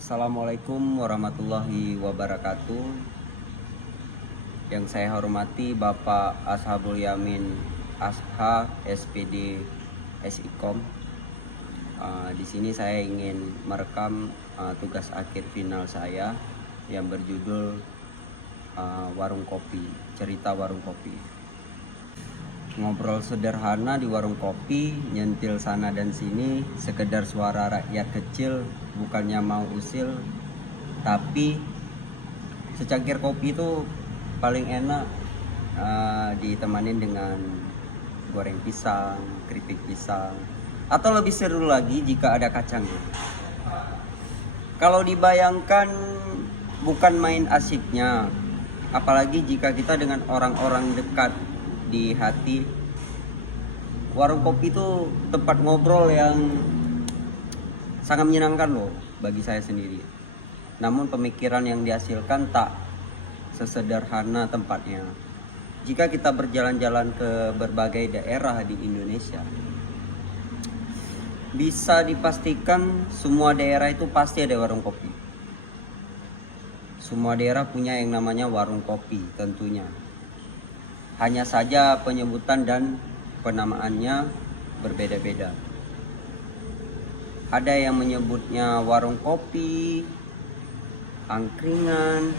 Assalamualaikum warahmatullahi wabarakatuh. Yang saya hormati Bapak Ashabul Yamin Asha SPD SIKOM. Di sini saya ingin merekam tugas akhir final saya yang berjudul Warung Kopi, cerita warung kopi. Ngobrol sederhana di warung kopi, nyentil sana dan sini, sekedar suara rakyat kecil, bukannya mau usil, tapi secangkir kopi itu paling enak ditemanin dengan goreng pisang, keripik pisang, atau lebih seru lagi jika ada kacangnya. Kalau dibayangkan bukan main asiknya, apalagi jika kita dengan orang-orang dekat di hati. Warung kopi itu tempat ngobrol yang sangat menyenangkan loh bagi saya sendiri. Namun pemikiran yang dihasilkan tak sesederhana tempatnya. Jika kita berjalan-jalan ke berbagai daerah di Indonesia, bisa dipastikan semua daerah itu pasti ada warung kopi. Semua daerah punya yang namanya warung kopi tentunya. Hanya saja penyebutan dan penamaannya berbeda-beda. Ada yang menyebutnya warung kopi, angkringan,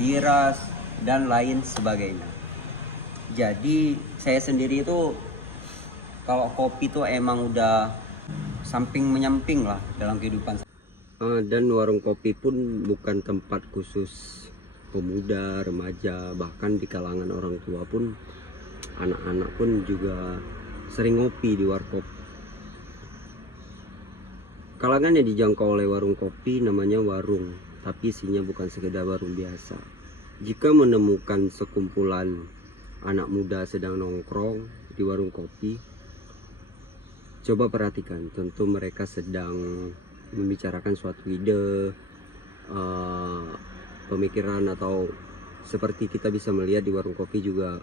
diras, dan lain sebagainya. Jadi saya sendiri itu kalau kopi itu emang udah samping menyamping lah dalam kehidupan saya. Dan warung kopi pun bukan tempat khusus pemuda, remaja, bahkan di kalangan orang tua pun, anak-anak pun juga sering ngopi di warkop. Kalangan yang dijangkau oleh warung kopi namanya warung, tapi isinya bukan sekedar warung biasa. Jika menemukan sekumpulan anak muda sedang nongkrong di warung kopi, coba perhatikan, tentu mereka sedang membicarakan suatu ide, pemikiran, atau seperti kita bisa melihat di warung kopi juga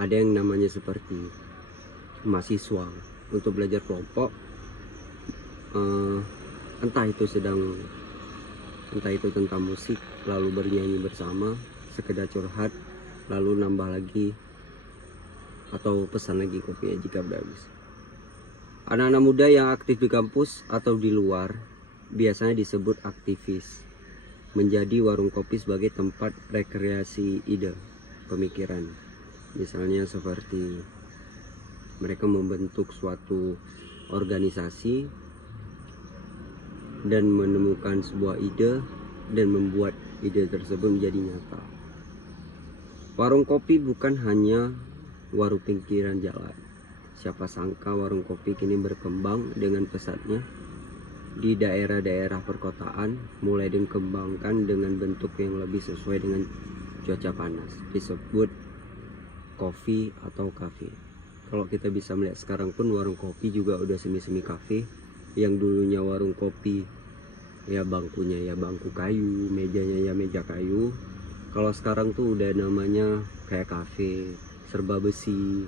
ada yang namanya seperti mahasiswa untuk belajar kelompok, entah itu tentang musik, lalu bernyanyi bersama, sekedar curhat, lalu nambah lagi atau pesan lagi kopinya jika udah habis. Anak-anak muda yang aktif di kampus atau di luar biasanya disebut aktivis. Menjadi warung kopi sebagai tempat rekreasi ide, pemikiran. Misalnya seperti mereka membentuk suatu organisasi dan menemukan sebuah ide dan membuat ide tersebut menjadi nyata. Warung kopi bukan hanya warung pinggiran jalan. Siapa sangka warung kopi kini berkembang dengan pesatnya di daerah-daerah perkotaan, mulai dikembangkan dengan bentuk yang lebih sesuai dengan cuaca panas, disebut kopi atau kafe. Kalau kita bisa melihat sekarang pun warung kopi juga udah semi-semi kafe. Yang dulunya warung kopi ya bangkunya ya bangku kayu, mejanya ya meja kayu. Kalau sekarang tuh udah namanya kayak kafe, serba besi,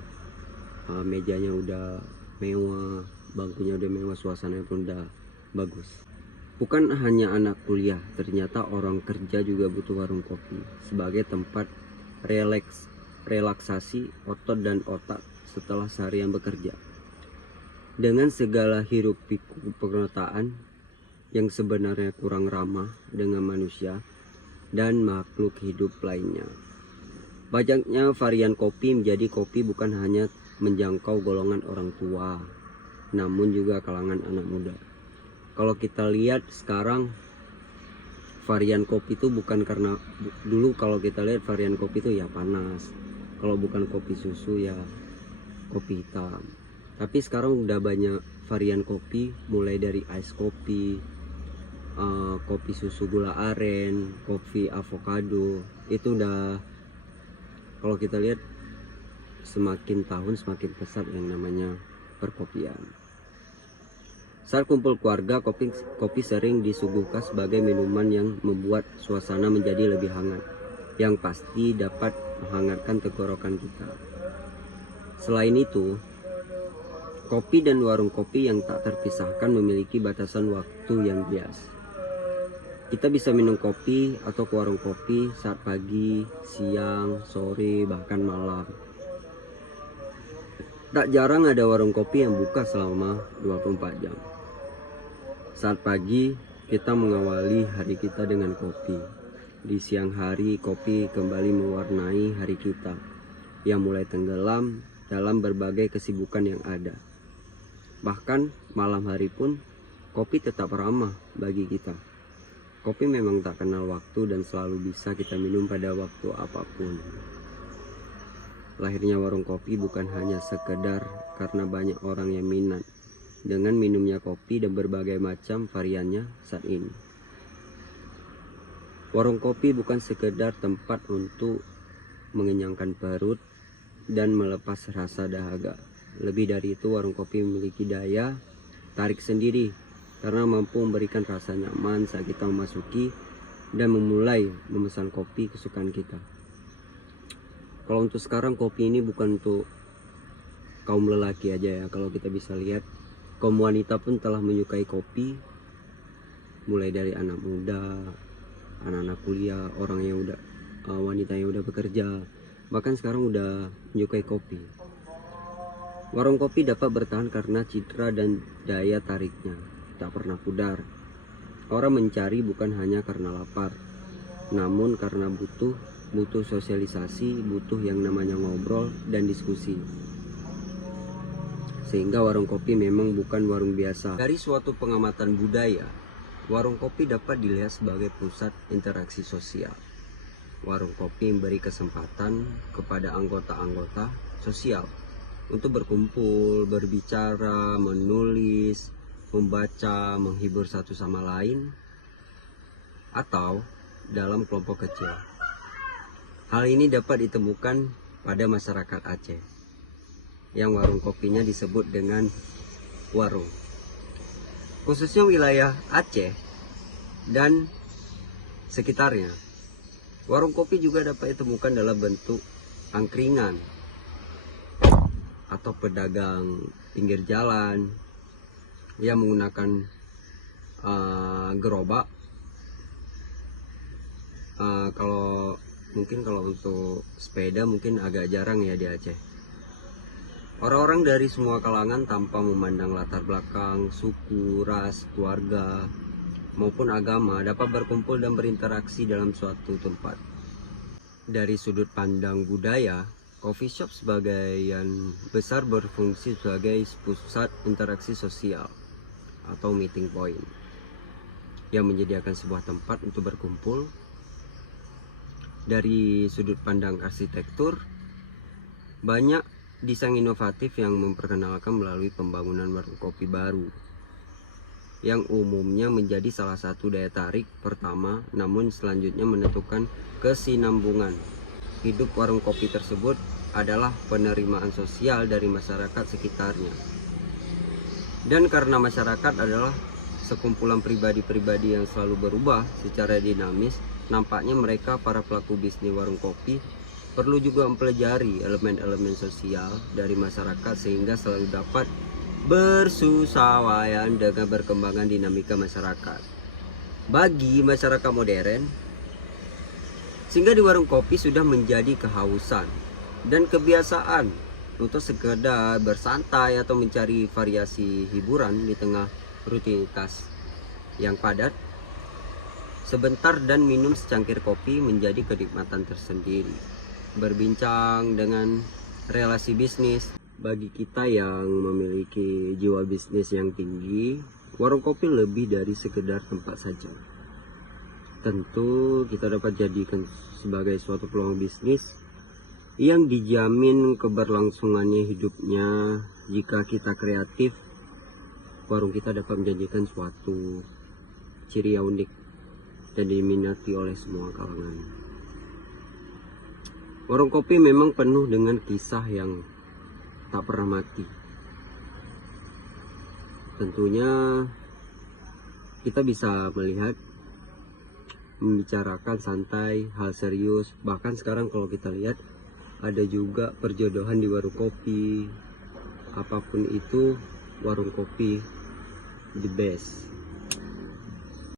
mejanya udah mewah, bangkunya udah mewah, suasananya pun udah bagus. Bukan hanya anak kuliah, ternyata orang kerja juga butuh warung kopi sebagai tempat relaksasi otot dan otak setelah seharian bekerja. Dengan segala hiruk pikuk perkotaan yang sebenarnya kurang ramah dengan manusia dan makhluk hidup lainnya. Banyaknya varian kopi menjadi kopi bukan hanya menjangkau golongan orang tua, namun juga kalangan anak muda. Kalau kita lihat sekarang varian kopi itu bukan karena dulu kalau kita lihat varian kopi itu ya panas, kalau bukan kopi susu ya kopi hitam. Tapi sekarang udah banyak varian kopi, mulai dari ice kopi, kopi susu gula aren, kopi avocado. Itu udah, kalau kita lihat semakin tahun semakin pesat yang namanya perkopian. Saat kumpul keluarga, kopi sering disuguhkan sebagai minuman yang membuat suasana menjadi lebih hangat, yang pasti dapat menghangatkan tenggorokan kita. Selain itu, kopi dan warung kopi yang tak terpisahkan memiliki batasan waktu yang bias. Kita bisa minum kopi atau ke warung kopi saat pagi, siang, sore, bahkan malam. Tak jarang ada warung kopi yang buka selama 24 jam. Saat pagi, kita mengawali hari kita dengan kopi. Di siang hari, kopi kembali mewarnai hari kita yang mulai tenggelam dalam berbagai kesibukan yang ada. Bahkan malam hari pun, kopi tetap ramah bagi kita. Kopi memang tak kenal waktu dan selalu bisa kita minum pada waktu apapun. Lahirnya warung kopi bukan hanya sekedar karena banyak orang yang minat dengan minumnya kopi dan berbagai macam variannya saat ini. Warung kopi bukan sekedar tempat untuk mengenyangkan perut dan melepas rasa dahaga. Lebih dari itu, warung kopi memiliki daya tarik sendiri karena mampu memberikan rasa nyaman saat kita memasuki dan memulai memesan kopi kesukaan kita. Kalau untuk sekarang, kopi ini bukan untuk kaum lelaki aja ya. Kalau kita bisa lihat, kaum wanita pun telah menyukai kopi, mulai dari anak muda, anak-anak kuliah, orang yang udah wanita yang udah bekerja, bahkan sekarang udah menyukai kopi. Warung kopi dapat bertahan karena citra dan daya tariknya tak pernah pudar. Orang mencari bukan hanya karena lapar, namun karena butuh sosialisasi, butuh yang namanya ngobrol dan diskusi. Sehingga warung kopi memang bukan warung biasa. Dari suatu pengamatan budaya, warung kopi dapat dilihat sebagai pusat interaksi sosial. Warung kopi memberi kesempatan kepada anggota-anggota sosial untuk berkumpul, berbicara, menulis, membaca, menghibur satu sama lain, atau dalam kelompok kecil. Hal ini dapat ditemukan pada masyarakat Aceh, yang warung kopinya disebut dengan warung. Khususnya wilayah Aceh dan sekitarnya, warung kopi juga dapat ditemukan dalam bentuk angkringan atau pedagang pinggir jalan yang menggunakan gerobak. Kalau untuk sepeda mungkin agak jarang ya di Aceh. Orang-orang dari semua kalangan tanpa memandang latar belakang, suku, ras, keluarga, maupun agama dapat berkumpul dan berinteraksi dalam suatu tempat. Dari sudut pandang budaya, coffee shop sebagian besar berfungsi sebagai pusat interaksi sosial atau meeting point yang menyediakan sebuah tempat untuk berkumpul. Dari sudut pandang arsitektur, banyak desain inovatif yang memperkenalkan melalui pembangunan warung kopi baru yang umumnya menjadi salah satu daya tarik pertama, namun selanjutnya menentukan kesinambungan hidup warung kopi tersebut adalah penerimaan sosial dari masyarakat sekitarnya. Dan karena masyarakat adalah sekumpulan pribadi-pribadi yang selalu berubah secara dinamis, nampaknya mereka para pelaku bisnis warung kopi perlu juga mempelajari elemen-elemen sosial dari masyarakat sehingga selalu dapat bersusawayan dengan berkembangan dinamika masyarakat. Bagi masyarakat modern, sehingga di warung kopi sudah menjadi kehausan dan kebiasaan untuk sekedar bersantai atau mencari variasi hiburan di tengah rutinitas yang padat. Sebentar dan minum secangkir kopi menjadi kenikmatan tersendiri. Berbincang dengan relasi bisnis. Bagi kita yang memiliki jiwa bisnis yang tinggi, warung kopi lebih dari sekedar tempat saja. Tentu kita dapat jadikan sebagai suatu peluang bisnis yang dijamin keberlangsungannya hidupnya. Jika kita kreatif, warung kita dapat menjanjikan suatu ciri yang unik dan diminati oleh semua kalangan. Warung kopi memang penuh dengan kisah yang tak pernah mati. Tentunya kita bisa melihat, membicarakan santai, hal serius. Bahkan sekarang kalau kita lihat, ada juga perjodohan di warung kopi. Apapun itu, warung kopi the best.